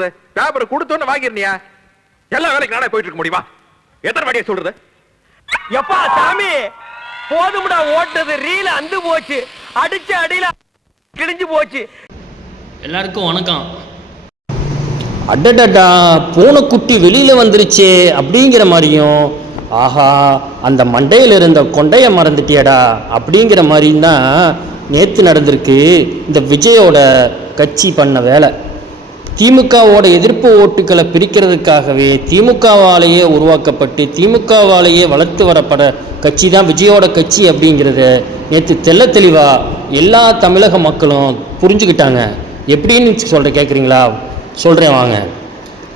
Paper கொடுத்தோன்னு வாங்கிருந்தியா எல்லா வேலைக்கு நானே போயிட்டு இருக்க முடியுமா? எத்தனை வாடியை சொல்றது? எப்பா சாமி போதும்டா ஓட்டது ரீல அந்து போச்சு. அடிச்ச அடியில கிழிஞ்சு போச்சு. எல்லாருக்கும் வணக்கம். அடடடா பூனைக்குட்டி வெளியில் வந்துருச்சே அப்படிங்கிற மாதிரியும் ஆஹா அந்த மண்டையில் இருந்த கொண்டைய மறந்துட்டியடா அப்படிங்கிற மாதிரியும் தான் நேற்று நடந்திருக்கு இந்த விஜயோட கட்சி பண்ண வேலை. திமுகவோட எதிர்ப்பு ஓட்டுக்களை பிரிக்கிறதுக்காகவே திமுகவாலேயே உருவாக்கப்பட்டு திமுகவாலேயே வளர்த்து வரப்பட கட்சி தான் விஜயோட கட்சி அப்படிங்கிறத நேற்று தெல்ல தெளிவாக எல்லா தமிழக மக்களும் புரிஞ்சுக்கிட்டாங்க. எப்படின்னு சொல்கிற கேட்குறீங்களா சொல்கிறேன் வாங்க.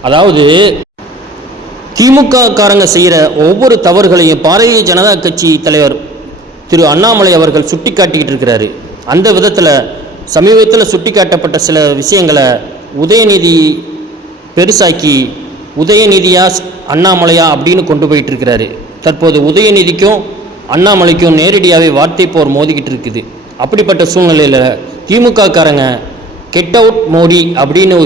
அதாவது திமுக காரங்க செய்கிற ஒவ்வொரு தவறுகளையும் பாரதிய ஜனதா கட்சி தலைவர் திரு அண்ணாமலை அவர்கள் சுட்டி காட்டிக்கிட்டு இருக்கிறாரு. அந்த விதத்தில் சமீபத்தில் சுட்டி காட்டப்பட்ட சில விஷயங்களை உதயநிதி பெருசாக்கி உதயநிதியா அண்ணாமலையா? அப்படின்னு கொண்டு போயிட்டு இருக்கிறாரு தற்போது உதயநிதிக்கும் அண்ணாமலைக்கும் நேரடியாகவே வார்த்தை போர் மோதிக்கிட்டு இருக்குது. அப்படிப்பட்ட சூழ்நிலையில் திமுக காரங்க கெட் அவுட் மோடி அப்படின்னு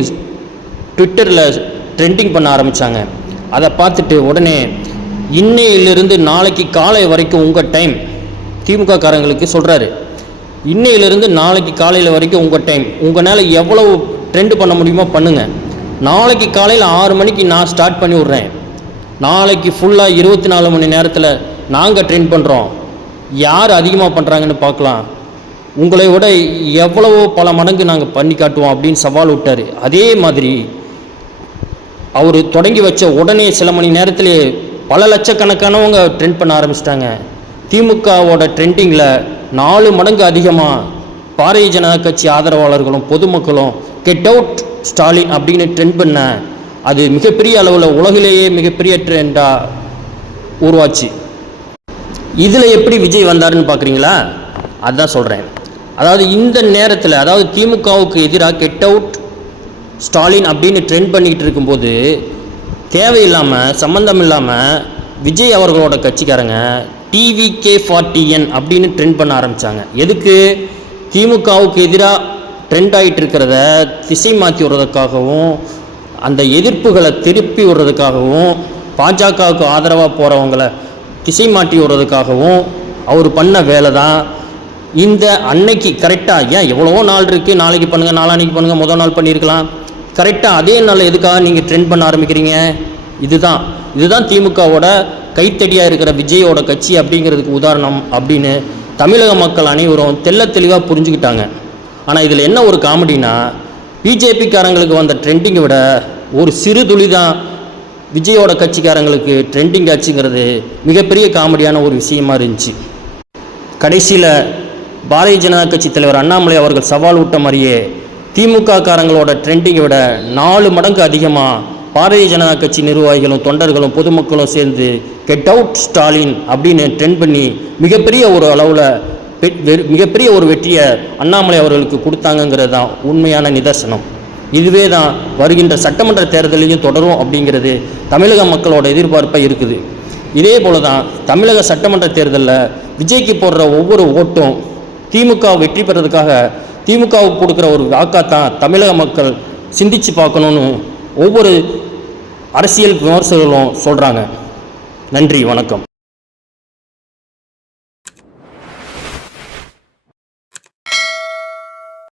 ட்விட்டரில் ட்ரெண்டிங் பண்ண ஆரம்பித்தாங்க அதை பார்த்துட்டு உடனே இன்னையிலிருந்து நாளைக்கு காலை வரைக்கும் உங்கள் டைம் திமுக காரங்களுக்கு சொல்கிறாரு இன்னையிலிருந்து நாளைக்கு காலையில் வரைக்கும் உங்கள் டைம் உங்களால் எவ்வளவு ட்ரெண்ட் பண்ண முடியுமோ? பண்ணுங்கள் நாளைக்கு காலையில் ஆறு மணிக்கு நான் ஸ்டார்ட் பண்ணி விட்றேன். நாளைக்கு ஃபுல்லாக இருபத்தி நாலு மணி நேரத்தில் நாங்கள் ட்ரெண்ட் பண்ணுறோம் யார் அதிகமாக பண்ணுறாங்கன்னு பார்க்கலாம். உங்களை விட எவ்வளவோ பல மடங்கு நாங்கள் பண்ணி காட்டுவோம் அப்படின்னு சவால் விட்டார். அதே மாதிரி அவர் தொடங்கி வச்ச உடனே சில மணி நேரத்திலே பல லட்சக்கணக்கானவங்க ட்ரெண்ட் பண்ண ஆரம்பிச்சிட்டாங்க. திமுகவோட ட்ரெண்டிங்கில் நாலு மடங்கு அதிகமாக பாரதிய ஜனதா கட்சி ஆதரவாளர்களும் பொதுமக்களும் கெட் அவுட் ஸ்டாலின் அப்படின்னு ட்ரெண்ட் பண்ண அது மிகப்பெரிய அளவில் உலகிலேயே மிகப்பெரிய ட்ரெண்டாக உருவாச்சு. இதில் எப்படி விஜய் வந்தாருன்னு பார்க்குறீங்களா அதுதான் சொல்கிறேன் அதாவது இந்த நேரத்தில் அதாவது திமுகவுக்கு எதிராக கெட் அவுட் ஸ்டாலின் அப்படின்னு ட்ரெண்ட் பண்ணிக்கிட்டு இருக்கும்போது தேவையில்லாமல் சம்மந்தம் இல்லாமல் விஜய் அவர்களோட கட்சிக்காரங்க டிவிகே ஃபார்ட்டிஎன் அப்படின்னு ட்ரெண்ட் பண்ண ஆரம்பித்தாங்க எதுக்கு? திமுகவுக்கு எதிராக ட்ரெண்ட் ஆகிட்டு இருக்கிறத திசை மாற்றி விடுறதுக்காகவும் அந்த எதிர்ப்புகளை திருப்பி விடுறதுக்காகவும் பாஜகவுக்கு ஆதரவாக போகிறவங்கள திசை மாற்றி விடுறதுக்காகவும் அவர் பண்ண வேலை தான் இந்த அன்னைக்கு கரெக்டாக ஏன் எவ்வளவோ நாள் இருக்குது நாளைக்கு பண்ணுங்கள் நாளான்னைக்கு பண்ணுங்கள் முதல் நாள் பண்ணியிருக்கலாம். கரெக்டாக அதே நாள் எதுக்காக நீங்கள் ட்ரெண்ட் பண்ண ஆரம்பிக்கிறீங்க? இதுதான். இதுதான் திமுகவோட கைத்தடியாக இருக்கிற விஜயோட கட்சி அப்படிங்கிறதுக்கு உதாரணம் அப்படின்னு தமிழக மக்கள் அனைவரும் தெல்ல தெளிவாக புரிஞ்சுக்கிட்டாங்க. ஆனால் இதில் என்ன ஒரு காமெடினா பிஜேபிக்காரங்களுக்கு வந்த ட்ரெண்டிங்கை விட ஒரு சிறு துளி தான் விஜயோட கட்சிக்காரங்களுக்கு ட்ரெண்டிங் ஆச்சுங்கிறது மிகப்பெரிய காமெடியான ஒரு விஷயமா இருந்துச்சு. கடைசியில் பாரதிய ஜனதா கட்சி தலைவர் அண்ணாமலை அவர்கள் சவால் விட்ட மாதிரியே திமுக காரங்களோட ட்ரெண்டிங்கை விட நாலு மடங்கு அதிகமாக பாரதிய ஜனதா கட்சி நிர்வாகிகளும் தொண்டர்களும் பொதுமக்களும் சேர்ந்து கெட் அவுட் ஸ்டாலின் அப்படின்னு ட்ரெண்ட் பண்ணி மிகப்பெரிய ஒரு அளவில் மிகப்பெரிய ஒரு வெற்றியை அண்ணாமலை அவர்களுக்கு கொடுத்தாங்கங்கிறது தான் உண்மையான நிதர்சனம். இதுவே தான் வருகின்ற சட்டமன்ற தேர்தலையும் தொடரும் அப்படிங்கிறது தமிழக மக்களோட எதிர்பார்ப்பாக இருக்குது. இதே போல தான் தமிழக சட்டமன்ற தேர்தலில் விஜய்க்கு போடுற ஒவ்வொரு ஓட்டும் திமுக வெற்றி பெறதுக்காக திமுகவுக்கு கொடுக்குற ஒரு வாக்காத்தான் தமிழக மக்கள் சிந்திச்சு பார்க்கணுன்னு ஒவ்வொரு அரசியல் விமர்சகர்களும் சொல்கிறாங்க நன்றி வணக்கம்.